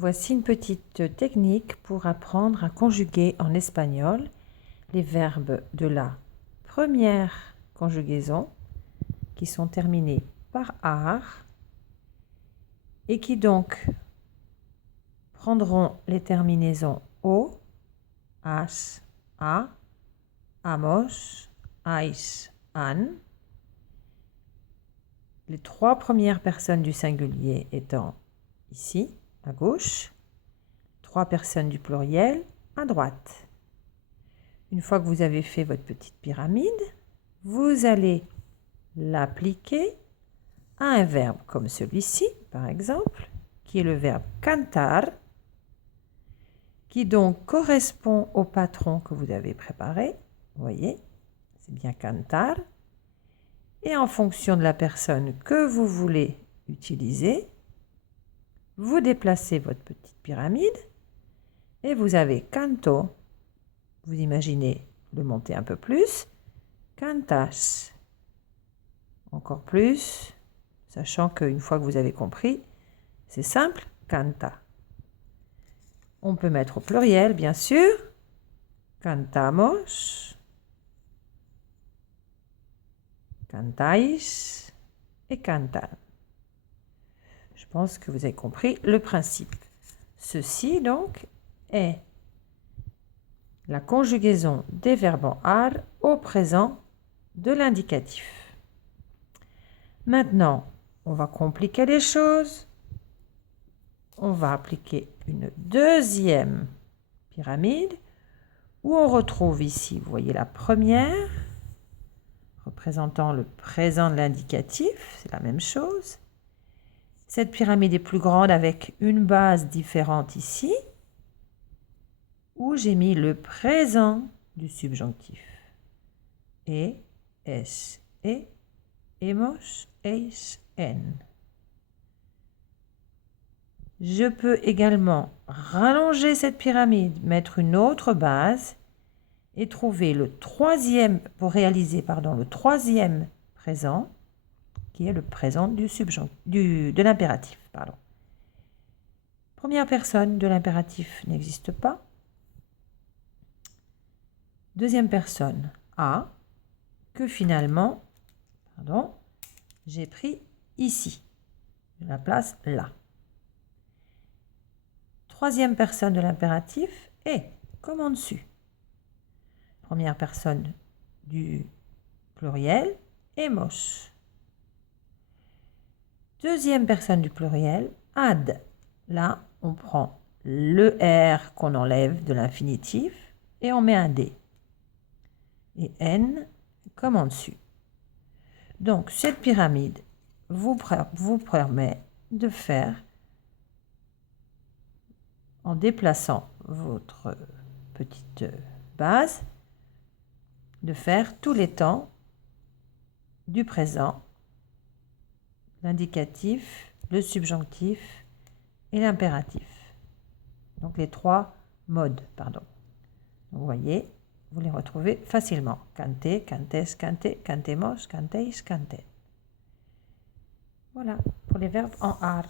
voici une petite technique pour apprendre à conjuguer en espagnol les verbes de la première conjugaison qui sont terminés par ar et qui donc prendront les terminaisons o, as, a, amos, ais, an. Les trois premières personnes du singulier étant ici, à gauche, trois personnes du pluriel à droite. Une fois que vous avez fait votre petite pyramide, vous allez l'appliquer à un verbe comme celui-ci, par exemple, qui est le verbe cantar, qui donc correspond au patron que vous avez préparé. Vous voyez, c'est bien cantar. Et en fonction de la personne que vous voulez utiliser, vous déplacez votre petite pyramide et vous avez canto. Vous imaginez le monter un peu plus. Cantas. Encore plus, sachant qu'une fois que vous avez compris, c'est simple, canta. On peut mettre au pluriel, bien sûr. Cantamos. Cantáis et cantan. Je pense que vous avez compris le principe. Ceci, donc, est la conjugaison des verbes en ar au présent de l'indicatif. Maintenant, on va compliquer les choses. On va appliquer une deuxième pyramide où on retrouve ici, vous voyez la première, représentant le présent de l'indicatif, c'est la même chose. Cette pyramide est plus grande avec une base différente ici, où j'ai mis le présent du subjonctif. Es, et, hemos, eis, en. Je peux également rallonger cette pyramide, mettre une autre base et trouver le troisième, pour réaliser le troisième présent, qui est le présent de l'impératif. Première personne de l'impératif n'existe pas. Deuxième personne, a, que finalement, j'ai pris ici. Je la place là. Troisième personne de l'impératif est, comme en dessus. Première personne du pluriel, hemos. Deuxième personne du pluriel, ad. Là, on prend le R qu'on enlève de l'infinitif et on met un D. Et N comme en dessus. Donc, cette pyramide vous permet de faire, en déplaçant votre petite base, de faire tous les temps du présent, l'indicatif, le subjonctif et l'impératif. Donc les trois modes, Vous voyez, vous les retrouvez facilement. Cante, cantes, cante, cantemos, canteis, canten. Voilà, pour les verbes en ar.